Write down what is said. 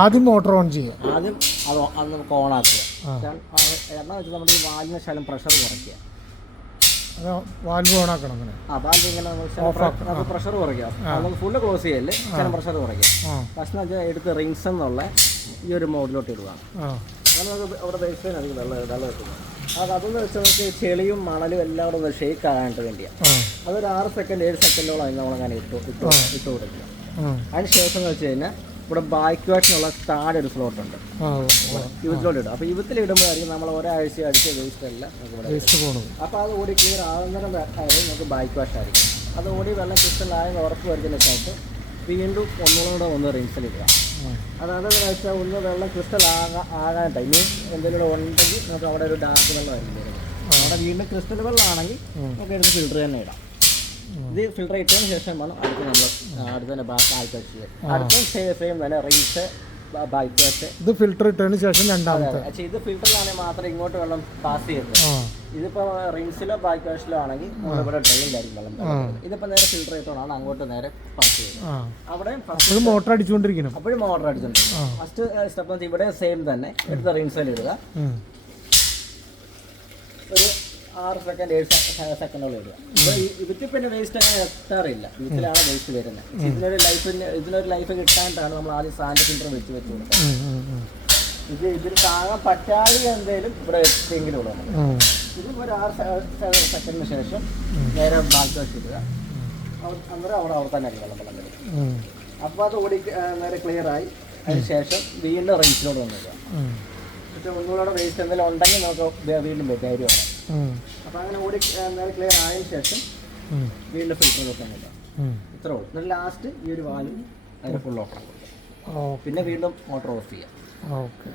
ആദ്യം motor on ചെയ്യുക. ആദ്യം അത് നമുക്ക് ഓണാക്കുക. എണ്ണ വെച്ച് നമ്മൾ ഈ വാൽവിന് ശകലം പ്രഷർ കുറയ്ക്കുക. വാൽവ് ഓണാക്കണം അങ്ങനെ. വാൽവ് ഇങ്ങനെ നമുക്ക് പ്രഷർ കുറയ്ക്കുക. നമുക്ക് ഫുള്ള് ക്ലോസ് ചെയ്യല്ലേ, ശകലം പ്രഷർ കുറയ്ക്കുക. ഫസ്റ്റ് വെച്ചാൽ എടുത്ത് റിങ്സ് എന്നുള്ള ഈ ഒരു മോഡിലോട്ട് ഇടുക. അങ്ങനെ നമുക്ക് അവിടെ ബേസ് അധികം വെള്ളം കിട്ടുന്നത്. അതെന്ന് വെച്ചാൽ നമുക്ക് ചെളിയും മണലും എല്ലാം കൂടെ ഷേക്ക് ആകാനായിട്ട് വേണ്ടിയാണ്. അതൊരു 6 സെക്കൻഡ് 7 സെക്കൻഡോളം നമ്മളങ്ങനെ ഇട്ട് കൊടുക്കുക. അതിന് ശേഷം എന്ന് വെച്ച് കഴിഞ്ഞാൽ ഇവിടെ ബാക്ക് വാഷിനുള്ള താഴെ ഒരു സ്ലോട്ട് ഉണ്ട്, ഇവത്തിലോട്ട് ഇടും. അപ്പോൾ ഇവത്തിലിടുമ്പോഴായിരിക്കും നമ്മൾ ഒരാഴ്ച അടിച്ച വേസ്റ്റ് എല്ലാം നമുക്ക് പോകുന്നത്. അപ്പോൾ അത് ഓടി ക്ലിയർ ആകുന്നതിനും നമുക്ക് ബാക്ക് വാഷ് ആയിരിക്കും. അത് ഓടി വെള്ളം ക്രിസ്റ്റലായെന്ന് ഉറപ്പ് വരുന്നതിന് ശേഷം വീണ്ടും ഒന്ന് റിൻസിലിടുക. അതായത് വെച്ചാൽ ഒന്ന് വെള്ളം ക്രിസ്റ്റൽ ആകാനായിട്ട് ഇനി എന്തെങ്കിലും ഉണ്ടെങ്കിൽ നമുക്ക് അവിടെ ഒരു ഡാർക്ക് വെള്ളമായിരിക്കും വരുന്നത്. അവിടെ വീണ്ടും ക്രിസ്റ്റൽ വെള്ളമാണെങ്കിൽ നമുക്ക് എടുത്ത് ഫിൽറ്റർ തന്നെ ഇടാം. ഇത് ഫിൽറ്റർ ഇട്ടതിന് ശേഷം വേണം അടുത്ത് തന്നെ ബാക്ക് വാഷ് ചെയ്യാം. അടുത്ത സെയിം തന്നെ റിൻസ് ബാക്ക് വാഷ്. ഇത് ഫിൽറ്റർ ഇട്ടതിന് ശേഷം രണ്ടാമത്തെ. പക്ഷേ ഇത് ഫിൽറ്ററിലാണെങ്കിൽ മാത്രമേ ഇങ്ങോട്ട് വെള്ളം പാസ് ചെയ്യുന്നത്. ഇതിപ്പോൾ റിൻസിലോ ബാക്ക് വാഷിലോ ആണെങ്കിൽ ഇവിടെ ഡ്രെയിനിലായിരിക്കും വെള്ളം. ഇതിപ്പോൾ നേരെ ഫിൽറ്റർ ഇട്ടോളാണ് അങ്ങോട്ട് നേരെ പാസ് ചെയ്യുന്നത്. അവിടെ മോട്ടർ അടിച്ചുകൊണ്ടിരിക്കണം. അപ്പോഴും മോട്ടർ അടിച്ചുകൊണ്ടിരിക്കണം. ഫസ്റ്റ് സ്റ്റെപ്പ് ഇവിടെ സെയിം തന്നെ എടുത്ത് റിൻസിൽ ഇടുക. ഒരു 6 സെക്കൻഡ് 7 സെക്കൻഡോളം ഇടുക. ഇതിൽ പിന്നെ വേസ്റ്റ് അങ്ങനെ എത്താറില്ല. ഇതിലാണ് വേസ്റ്റ് വരുന്നത്. ഇതിനൊരു ലൈഫ് കിട്ടാനായിട്ടാണ് നമ്മൾ ആദ്യം സാൻഡ് ഫിൽറ്റർ വെച്ച് കൊടുക്കുന്നത്. ഇതിൽ താങ്ങാൻ പറ്റാതെ എന്തെങ്കിലും ഇവിടെ എത്തിയെങ്കിലും ഉള്ളൂ. ഇതും ഒരു 6 സെക്കൻഡിന് ശേഷം നേരെ ബാക്ക് വാഷ് ഇടുക. അന്നേരം അവിടെ തന്നെ വെള്ളം വരും. അപ്പോൾ അത് ഓടി നേരെ ക്ലിയർ ആയി. അതിന് ശേഷം വീണ്ടും റൈസിലോട് വന്നിടുക. പക്ഷേ ഒന്നുകൂടെ വേസ്റ്റ് എന്തെങ്കിലും ഉണ്ടെങ്കിൽ നമുക്ക് വീണ്ടും ധൈര്യമാണ്. അപ്പോൾ അങ്ങനെ ഓടി നേരെ ക്ലിയർ ആയതിനു ശേഷം വീണ്ടും ഫിൽറ്റർ വെക്കാൻ പറ്റാം. ഇത്രേ ഉള്ളൂ. എന്നിട്ട് ലാസ്റ്റ് ഈ ഒരു വാൽവ് അതിന് ഫുൾ ഓഫ് ആക്കും. പിന്നെ വീണ്ടും മോട്ടോർ ഓഫ് ചെയ്യാം. ഓക്കെ.